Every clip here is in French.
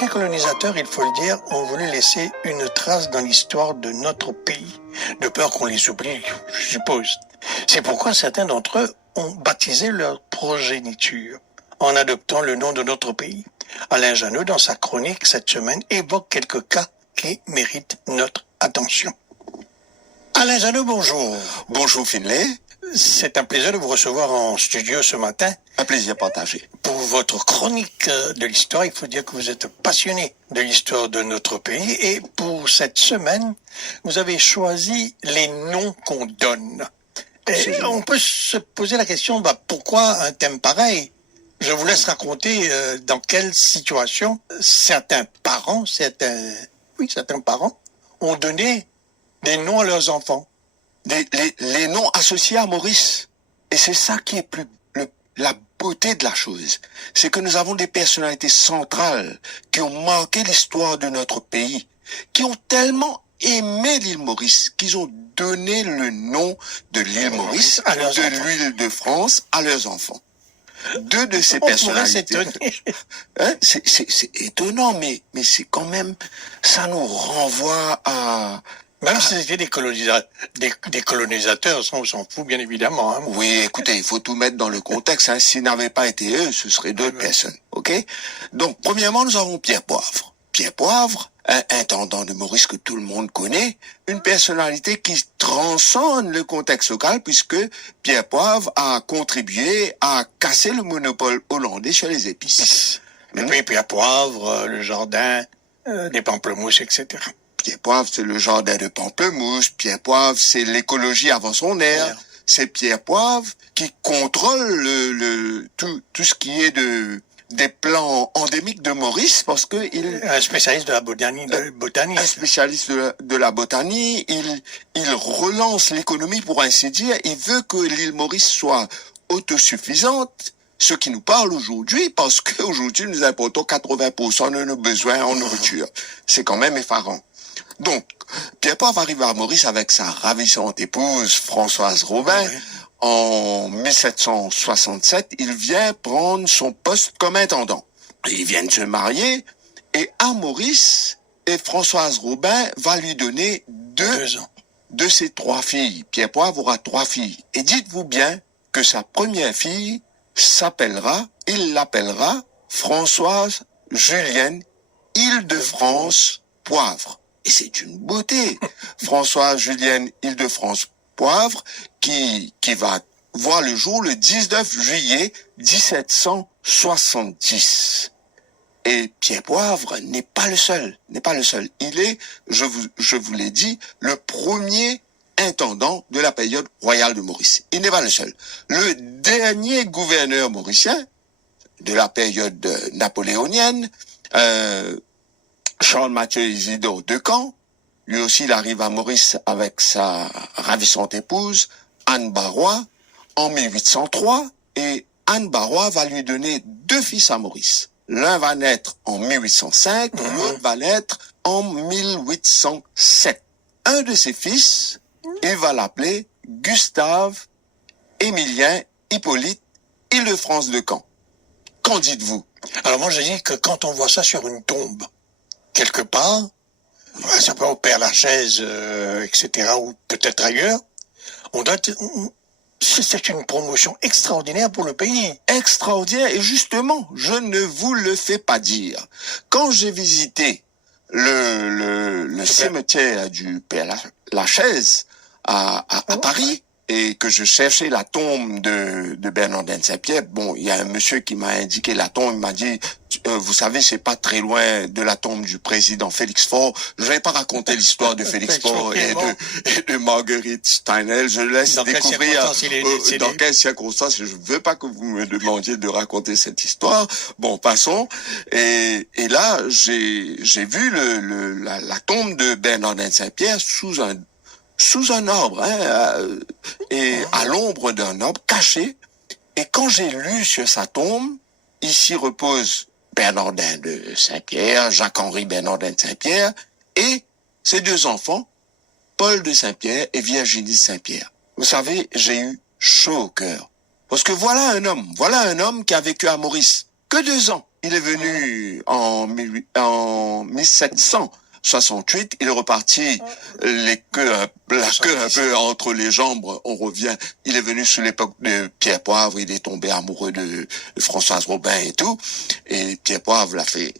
anciens colonisateurs, il faut le dire, ont voulu laisser une trace dans l'histoire de notre pays, de peur qu'on les oublie, je suppose. C'est pourquoi certains d'entre eux ont baptisé leur progéniture en adoptant le nom de notre pays. Alain Janot, dans sa chronique cette semaine, évoque quelques cas qui méritent notre attention. Alain Janot, bonjour. Bonjour Finlay. C'est un plaisir de vous recevoir en studio ce matin. Un plaisir partagé. Pour votre chronique de l'histoire, il faut dire que vous êtes passionné de l'histoire de notre pays. Et pour cette semaine, vous avez choisi les noms qu'on donne. Et on peut se poser la question, pourquoi un thème pareil? Je vous laisse raconter dans quelle situation certains parents ont donné des noms à leurs enfants. Les noms associés à Maurice. Et c'est ça qui est la beauté de la chose. C'est que nous avons des personnalités centrales qui ont marqué l'histoire de notre pays, qui ont tellement aimé l'île Maurice qu'ils ont donné le nom de l'île Maurice, de l'île de France à leurs enfants. Deux de ces personnalités. C'est étonnant, mais c'est quand même, ça nous renvoie à... Même si c'était des colonisateurs, ça on s'en fout bien évidemment. Hein. Oui, écoutez, il faut tout mettre dans le contexte. Hein. S'ils n'avaient pas été eux, ce seraient d'autres personnes. Ok. Donc, premièrement, nous avons Pierre Poivre. Pierre Poivre, un intendant de Maurice que tout le monde connaît, une personnalité qui transcende le contexte local puisque Pierre Poivre a contribué à casser le monopole hollandais sur les épices. Et puis Pierre Poivre, le jardin des pamplemousses, etc. Pierre Poivre, c'est le jardin de pamplemousse. Pierre Poivre, c'est l'écologie avant son ère. C'est Pierre Poivre qui contrôle tout ce qui est des plants endémiques de Maurice parce que un spécialiste de la botanie. Un spécialiste de la botanie. Il relance l'économie pour ainsi dire. Il veut que l'île Maurice soit autosuffisante. Ce qui nous parle aujourd'hui, parce qu'aujourd'hui, nous importons 80% de nos besoins en nourriture. C'est quand même effarant. Donc, Pierre Poivre arrive à Maurice avec sa ravissante épouse, Françoise Robin. En 1767, il vient prendre son poste comme intendant. Ils viennent se marier, et à Maurice, et Françoise Robin va lui donner deux ans de ses 3 filles. Pierre Poivre aura 3 filles. Et dites-vous bien que sa première fille il l'appellera Françoise Julienne Île-de-France Poivre. Et c'est une beauté. Françoise Julienne Île-de-France Poivre qui va voir le jour le 19 juillet 1770. Et Pierre Poivre n'est pas le seul. Il est, je vous l'ai dit, le premier intendant de la période royale de Maurice. Il n'est pas le seul. Le dernier gouverneur mauricien de la période napoléonienne, Charles Mathieu Isidore de Camp, lui aussi il arrive à Maurice avec sa ravissante épouse, Anne Barrois, en 1803, et Anne Barrois va lui donner 2 fils à Maurice. L'un va naître en 1805, l'autre va naître en 1807. Un de ses fils, il va l'appeler Gustave Émilien Hippolyte Île-de-France de Camp. Qu'en dites-vous? Alors moi je dis que quand on voit ça sur une tombe, quelque part, ça peut au Père-Lachaise, etc., ou peut-être ailleurs, c'est une promotion extraordinaire pour le pays. Extraordinaire, et justement, je ne vous le fais pas dire. Quand j'ai visité le cimetière du Père-Lachaise à Paris, et que je cherchais la tombe de Bernardin de Saint-Pierre, bon, il y a un monsieur qui m'a indiqué la tombe, il m'a dit, vous savez, c'est pas très loin de la tombe du président Félix Faure. Je vais pas raconter l'histoire de Félix Faure et de Marguerite Steinel. Je laisse découvrir dans quelles circonstances. Je veux pas que vous me demandiez de raconter cette histoire. Bon, passons. Et là, j'ai vu la tombe de Bernardin de Saint-Pierre sous un arbre, et à l'ombre d'un arbre caché. Et quand j'ai lu sur sa tombe, ici repose Bernardin de Saint-Pierre, Jacques-Henri Bernardin de Saint-Pierre, et ses 2 enfants, Paul de Saint-Pierre et Virginie de Saint-Pierre. Vous savez, j'ai eu chaud au cœur. Parce que voilà un homme qui a vécu à Maurice que 2 ans. Il est venu en 1768, il est reparti la queue un peu entre les jambes, on revient. Il est venu sous l'époque de Pierre Poivre, il est tombé amoureux de Françoise Robin et tout. Et Pierre Poivre l'a fait,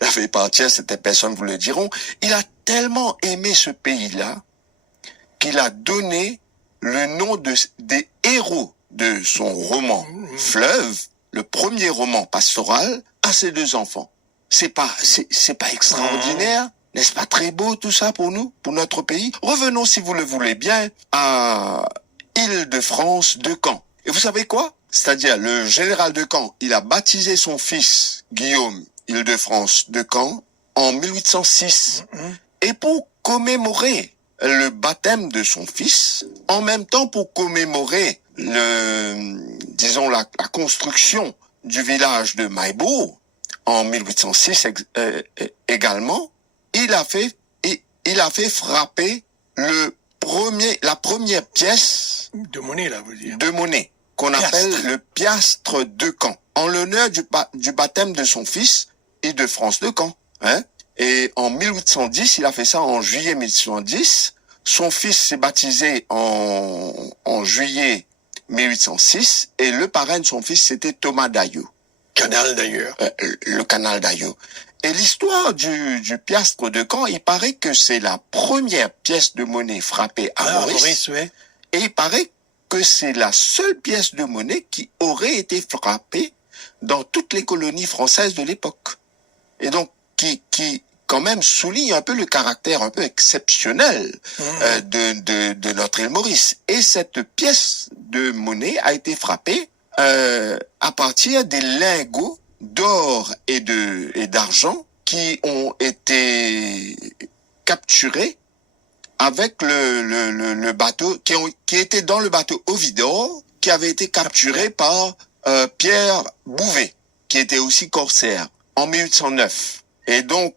l'a fait partir, c'était personne vous le diront. Il a tellement aimé ce pays-là qu'il a donné le nom des héros de son roman Fleuve, le premier roman pastoral, à ses 2 enfants. C'est pas extraordinaire? N'est-ce pas très beau tout ça pour nous, pour notre pays? Revenons, si vous le voulez bien, à Île-de-France de Caen. Et vous savez quoi? C'est-à-dire, le général de Caen, il a baptisé son fils, Guillaume, Île-de-France de Caen, en 1806. Et pour commémorer le baptême de son fils, en même temps pour commémorer la construction du village de Maillebourg, en 1806 également, il a fait frapper la première pièce de monnaie, là, vous dire. De monnaie, qu'on appelle le piastre de Caen, en l'honneur du baptême de son fils, Île-de-France de Caen, hein. Et en 1810, il a fait ça en juillet 1810. Son fils s'est baptisé en juillet 1806, et le parrain de son fils, c'était Thomas d'Aillot. Canal d'ailleurs. Le canal d'Aillot. Et l'histoire du piastre de Caen, il paraît que c'est la première pièce de monnaie frappée à Maurice. Ouais. Et il paraît que c'est la seule pièce de monnaie qui aurait été frappée dans toutes les colonies françaises de l'époque. Et donc, qui quand même souligne un peu le caractère un peu exceptionnel de notre île Maurice. Et cette pièce de monnaie a été frappée à partir des lingots d'or et d'argent qui ont été capturés avec le bateau, qui était dans le bateau Ovidor, qui avait été capturé par Pierre Bouvet, qui était aussi corsaire, en 1809. Et donc,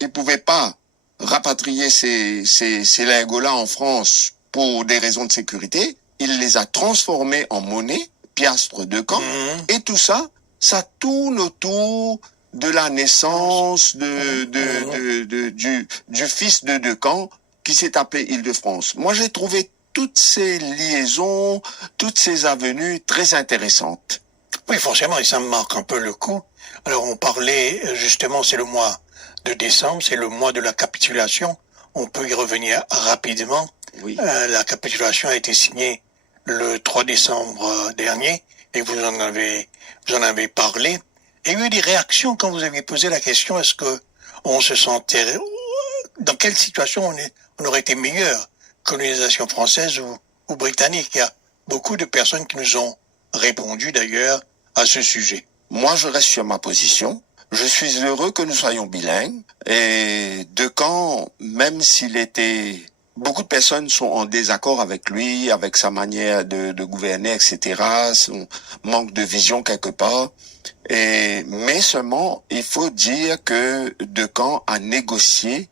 il pouvait pas rapatrier ces lingots-là en France pour des raisons de sécurité. Il les a transformés en monnaie, piastres de Caen, et tout ça, ça tourne autour de la naissance du fils de Caen, qui s'est appelé Île-de-France. Moi, j'ai trouvé toutes ces liaisons, toutes ces avenues très intéressantes. Oui, forcément, et ça me marque un peu le coup. Alors, on parlait, justement, c'est le mois de décembre, c'est le mois de la capitulation. On peut y revenir rapidement. Oui. La capitulation a été signée le 3 décembre dernier, et vous en avez parlé. Et il y a eu des réactions quand vous aviez posé la question, est-ce que on se sentait, dans quelle situation on aurait été meilleur, colonisation française ou britannique? Il y a beaucoup de personnes qui nous ont répondu d'ailleurs à ce sujet. Moi, je reste sur ma position. Je suis heureux que nous soyons bilingues. Et de Caen, même s'il était... Beaucoup de personnes sont en désaccord avec lui, avec sa manière de gouverner, etc., son manque de vision quelque part. Mais seulement, il faut dire que De Caen a négocié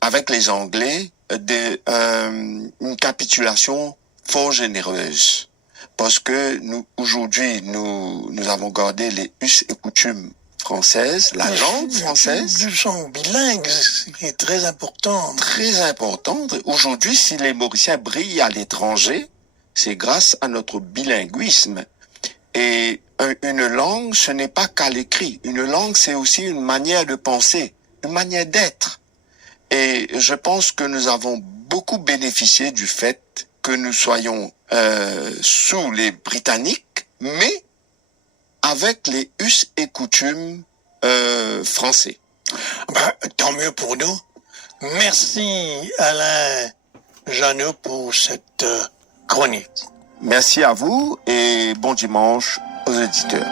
avec les Anglais une capitulation fort généreuse. Parce que aujourd'hui, nous avons gardé les us et coutumes françaises, la langue française. Nous sommes bilingues, ce qui est très important. Très important. Aujourd'hui, si les Mauriciens brillent à l'étranger, c'est grâce à notre bilinguisme. Et une langue, ce n'est pas qu'à l'écrit. Une langue, c'est aussi une manière de penser, une manière d'être. Et je pense que nous avons beaucoup bénéficié du fait que nous soyons sous les Britanniques, mais avec les us et coutumes français. Tant mieux pour nous. Merci Alain Jeannot pour cette chronique. Merci à vous et bon dimanche aux auditeurs.